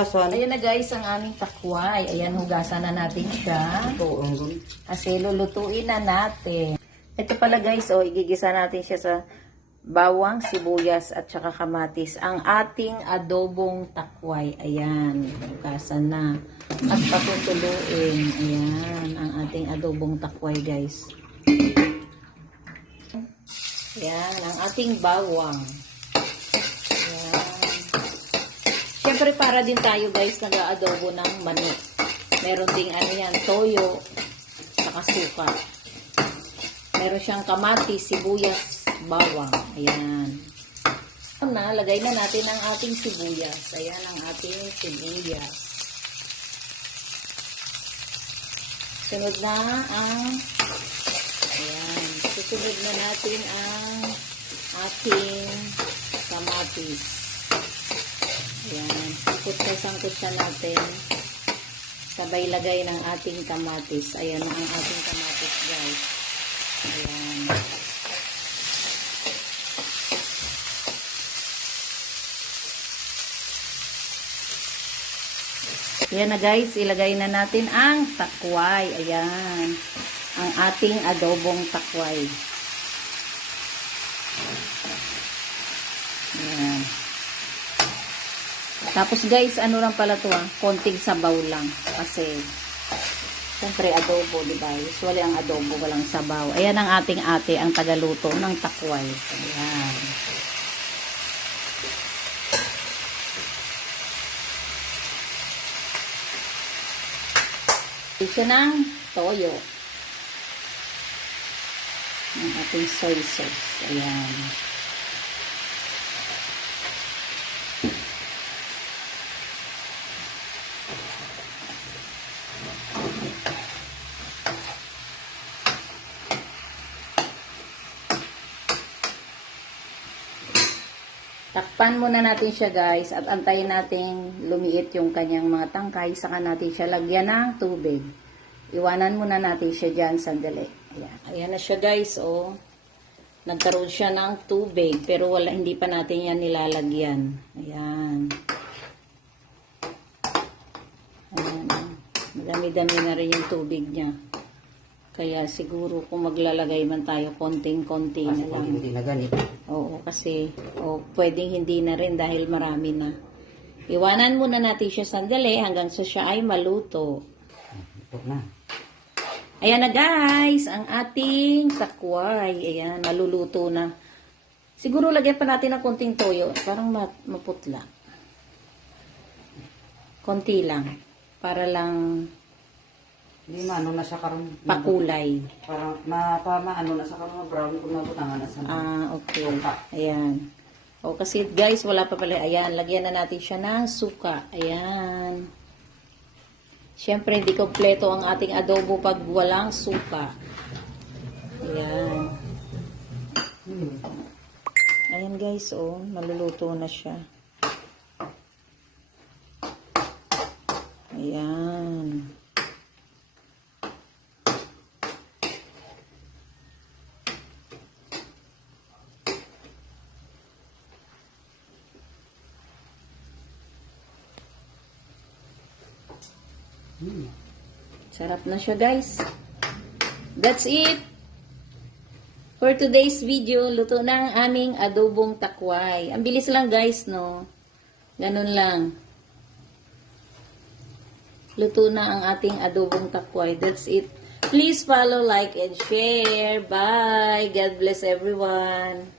Ayan na guys, ang aming takway. Ayan, hugasan na natin siya. Kasi lulutuin na natin. Ito pala guys, igigisa natin siya sa bawang, sibuyas at saka kamatis. Ang ating adobong takway. Ayan, hugasan na. At patutuluin. Ayan, ang ating adobong takway guys. Ayan, ang ating bawang. Siyempre, para din tayo guys nag-aadobo ng manok. Meron ding toyo, saka suka. Meron siyang kamatis, sibuyas, bawang. Ayan. Lagay na natin ang ating sibuyas. Ayan ang ating sibuyas. Sunod na ayan. Susunod na natin ang ating kamatis. Ayan, sangkot siya natin. Sabay lagay ng ating kamatis. Ayan ang ating kamatis guys. Ayan. Ayan na guys, ilagay na natin ang takway. Ayan, ang ating adobong takway. Ayan. Tapos guys, ano lang pala to konting sabaw lang. Kasi, siyempre adobo, diba? Usually ang adobo, walang sabaw. Ayan ang ating ate, ang tagaluto ng takway. Ayan. Isa ng toyo. Ang ating soy sauce. Ayan. Takpan muna natin siya guys at antayin natin lumiit yung kanyang mga tangkay. Saka natin siya lagyan ng tubig. Iwanan muna natin siya dyan sandali. Ayan, ayan na siya guys. Nagkaroon siya ng tubig pero hindi pa natin yan nilalagyan. Ayan. Ayan. Madami-dami na rin yung tubig niya. Kaya siguro kung maglalagay man tayo konting-konti na lang. Hindi na ganito. Oo, kasi pwedeng hindi na rin dahil marami na. Iwanan muna natin siya sandali hanggang sa siya ay maluto. Ito na. Ayan na guys, ang ating takway. Ayan, maluluto na. Siguro lagyan pa natin ng konting toyo. Parang maputla. Konti lang. Para lang Hindi maano na siya karon. pakulay. Parang maano na siya karon brown kung nabutangan na sa. Okay. Ayan. Kasi guys, wala pa pala. Ayan, lagyan na natin siya ng suka. Ayan. Siyempre, hindi kompleto ang ating adobo pag walang suka. Ayan. Ayan guys, maluluto na siya. Ayan. Sarap na siya guys. That's it for today's video. Luto na ang aming adobong takway. Ang bilis lang guys, no? Ganun lang. Luto na ang ating adobong takway. That's it. Please follow, like, and share. Bye. God bless everyone.